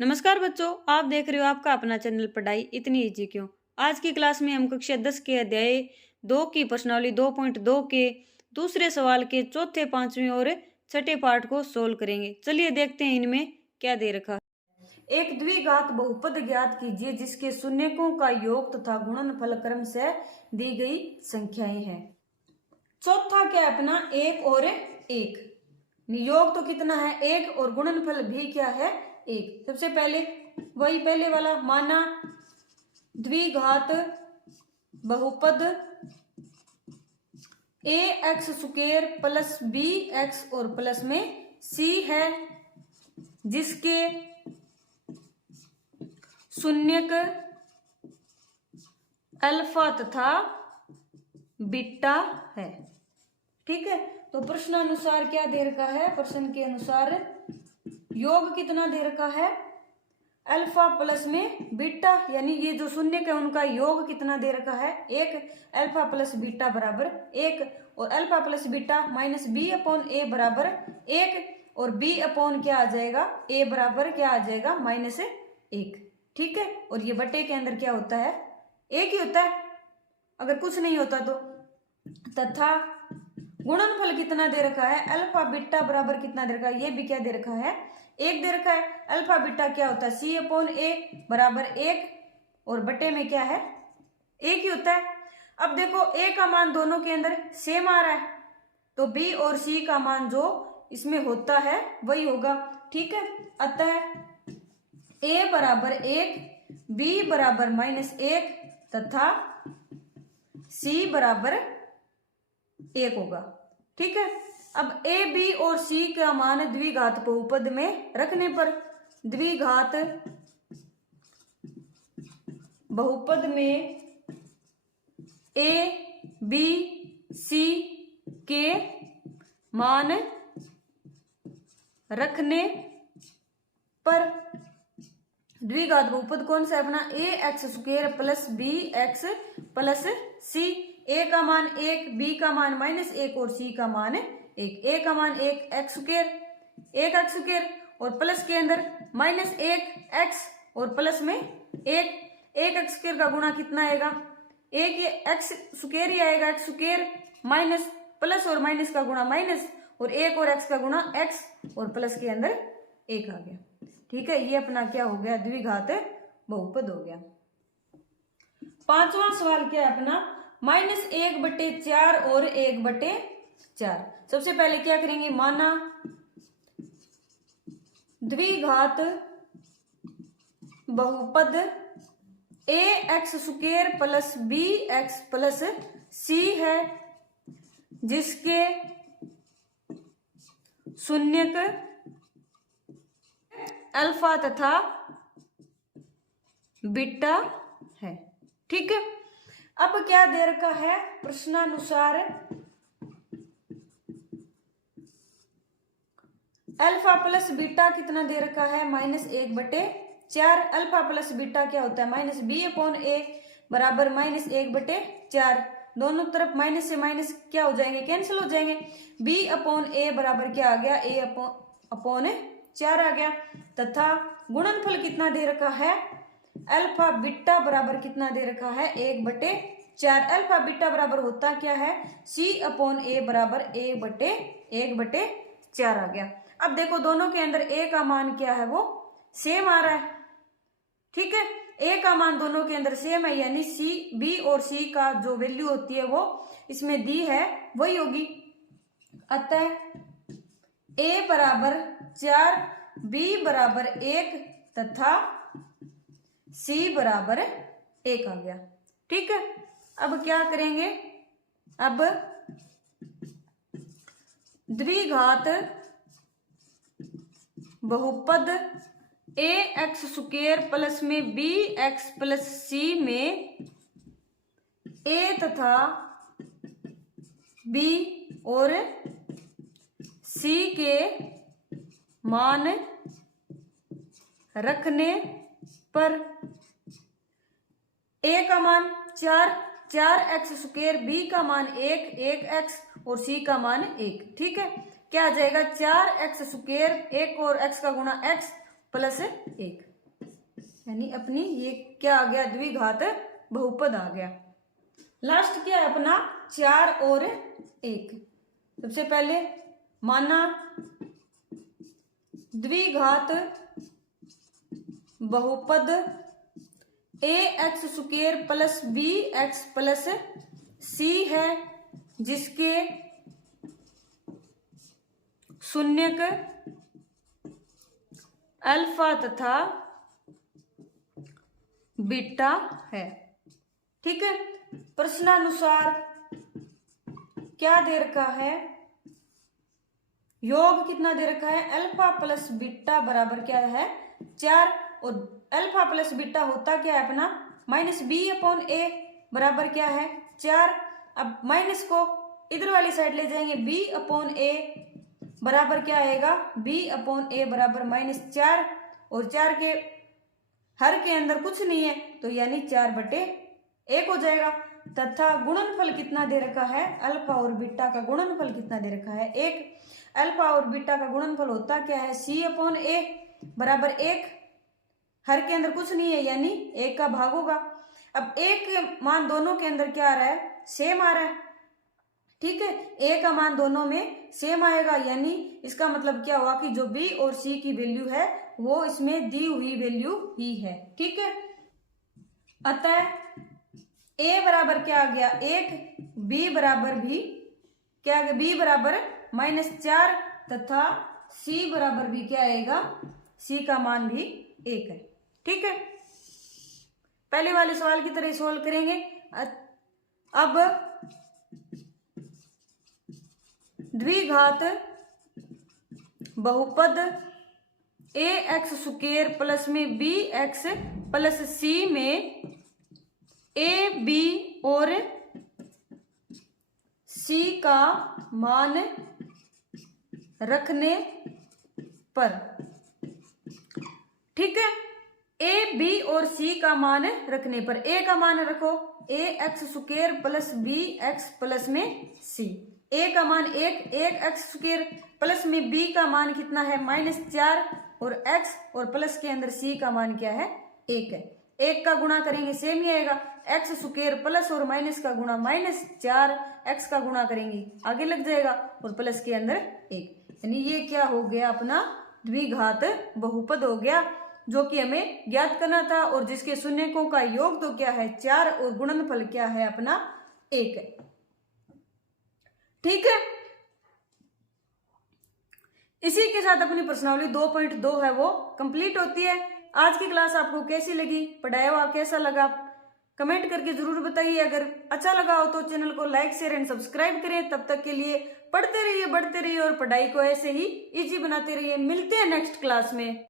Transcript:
नमस्कार बच्चों, आप देख रहे हो आपका अपना चैनल पढ़ाई इतनी इजी क्यों। आज की क्लास में हम कक्षा 10 के अध्याय 2 की प्रश्नावली 2.2 के दूसरे सवाल के चौथे, पांचवें और छठे पार्ट को सोल्व करेंगे। चलिए देखते हैं इनमें क्या दे रखा है। एक द्विघात बहुपद ज्ञात कीजिए जिसके शून्यकों का योग तथा गुणनफल क्रम से दी गई संख्याएं हैं। चौथा क्या है अपना, एक और एक। योग तो कितना है, एक, और गुणनफल भी क्या है, एक। सबसे पहले वही पहले वाला, माना द्विघात बहुपद A X square plus B X और प्लस में सी है जिसके शून्यक अल्फा तथा बीटा है। ठीक है, तो प्रश्नानुसार क्या दे रखा है, प्रश्न के अनुसार योग कितना दे रखा है, अल्फा प्लस में बीटा, यानी ये जो शून्य है उनका योग कितना दे रखा है, एक। अल्फा प्लस बीटा बराबर एक, और alpha plus beta minus B upon A बराबर एक, और बी अपॉन क्या आ जाएगा, ए बराबर क्या आ जाएगा, माइनस एक। ठीक है, और ये बटे के अंदर क्या होता है, एक ही होता है अगर कुछ नहीं होता तो। तथा गुणनफल कितना दे रखा है, अल्फा बीटा बराबर कितना दे रखा है, ये भी क्या दे रखा है, एक दे रखा है। अल्फा बीटा क्या होता है, सी अपॉन ए बराबर एक, और बटे में क्या है, एक ही होता है। अब देखो ए का मान दोनों के अंदर सेम आ रहा है, तो बी और सी का मान जो इसमें होता है वही होगा। ठीक है, अतः ए बराबर एक, बी बराबर माइनस एक तथा सी बराबर एक होगा। ठीक है, अब ए बी और सी का मान द्विघात बहुपद में रखने पर द्विघात बहुपद में ए बी सी के मान रखने पर द्विघात बहुपद कौन सा है अपना, A X square plus B X plus C. A का मान एक, बी का मान माइनस एक और सी का मान एक। ए का मान एक एक्स स्क्वायर, एक एक्स स्क्वायर, और प्लस के अंदर माइनस एक एक्स और प्लस में एक एक्स स्क्वायर का गुणा कितना आएगा, एक ये एक्स स्क्वायर ही आएगा, एक्स स्क्वायर माइनस प्लस और माइनस का गुणा माइनस, और एक और एक्स का गुणा एक्स, और प्लस के अंदर एक आ गया। ठीक है, ये अपना क्या हो गया, द्विघात बहुपद हो गया। पांचवा सवाल क्या है अपना, माइनस एक बटे चार और एक बटे चार। सबसे पहले क्या करेंगे, माना द्विघात बहुपद A X square plus B X plus C है जिसके शून्यक अल्फा तथा बीटा है। ठीक है, अब क्या दे रखा है, प्रश्नानुसार अल्फा प्लस बीटा कितना दे रखा है, माइनस एक बटे चार। अल्फा प्लस बीटा क्या होता है, माइनस बी अपॉन ए बराबर माइनस एक बटे चार। दोनों तरफ माइनस से माइनस क्या हो जाएंगे, कैंसिल हो जाएंगे। बी अपॉन ए बराबर क्या आ गया, ए अपॉन चार आ गया। तथा गुणनफल कितना दे रखा है, अल्फा बीटा बराबर कितना दे रखा है, एक बटे चार। अल्फा बीटा बराबर होता क्या है, सी अपॉन ए बराबर एक बटे चार आ गया। अब देखो दोनों के अंदर ए का मान क्या है, वो सेम आ रहा है। ठीक है, ए का मान दोनों के अंदर सेम है, यानी सी बी और सी का जो वैल्यू होती है वो इसमें दी है वही होगी। अतः ए बराबर चार, बी बराबर एक तथा सी बराबर एक आ गया। ठीक है, अब क्या करेंगे, अब द्विघात बहुपद ए एक्स स्क्वायर प्लस में बी एक्स प्लस सी में ए तथा बी और सी के मान रखने पर ए का मान चार, चार एक्स स्क्वायर, बी का मान एक एक्स और सी का मान एक। ठीक है, क्या आ जाएगा, चार एक्स स्क्वायर, एक और एक्स का गुणा एक्स प्लस 1, यानी अपनी ये क्या आ गया, द्विघात बहुपद आ गया। लास्ट क्या है अपना 4 और 1। सबसे पहले माना द्विघात बहुपद ax² plus bx plus c है, जिसके शून्यक अल्फा तथा बीटा है। ठीक है, प्रश्नानुसार क्या दे रखा है, योग कितना दे रखा है, अल्फा प्लस बीटा बराबर क्या है 4, और अल्फा प्लस बीटा होता क्या है अपना -b/a बराबर क्या है 4। अब माइनस को इधर वाली साइड ले जाएंगे, b/a बराबर क्या आएगा, b/a बराबर -4, और 4 के हर के अंदर कुछ नहीं है तो यानी 4/1 हो जाएगा। तथा गुणनफल कितना दे रखा है, अल्फा और बीटा का गुणनफल कितना दे रखा है 1। अल्फा और बीटा का गुणनफल होता क्या है c/a बराबर 1, हर के अंदर कुछ नहीं है यानी 1 का भाग होगा। अब 1 मान दोनों के अंदर क्या आ रहा है, सेम आ रहा है। ठीक है, a का मान दोनों में सेम आएगा, यानी इसका मतलब क्या हुआ कि जो b और c की वैल्यू है वो इसमें दी हुई वैल्यू ही है। ठीक है, अतः a बराबर क्या आ गया 1, b बराबर भी क्या आ गया, b बराबर -4 तथा c बराबर भी क्या आएगा, c का मान भी 1 है। ठीक है, पहले वाले सवाल की तरह सोल्व करेंगे। अब द्विघात बहुपद ax² प्लस में bx प्लस c में a b और c का मान रखने पर, ठीक है, a b और c का मान रखने पर, a का मान रखो ax² प्लस bx प्लस में c, a का मान 1 x² प्लस में b का मान कितना है -4 और x, और प्लस के अंदर c का मान क्या है 1 है। 1 का गुणा करेंगे सेम ही आएगा, x² प्लस और माइनस का गुणा -4, x का गुणा करेंगे आगे लग जाएगा और प्लस के अंदर 1, यानी ये क्या हो गया अपना द्विघात बहुपद हो गया, जो कि हमें ज्ञात करना था, और जिसके शून्यकों का योग तो क्या है 4 और गुणनफल क्या है अपना 1 है। ठीक है, इसी के साथ अपनी प्रश्नावली 2.2 है वो कंप्लीट होती है। आज की क्लास आपको कैसी लगी, पढ़ाया हुआ कैसा लगा, कमेंट करके जरूर बताइए। अगर अच्छा लगा हो तो चैनल को लाइक शेयर एंड सब्सक्राइब करें। तब तक के लिए पढ़ते रहिए, बढ़ते रहिए और पढ़ाई को ऐसे ही इजी बनाते रहिए। मिलते हैं नेक्स्ट क्लास में।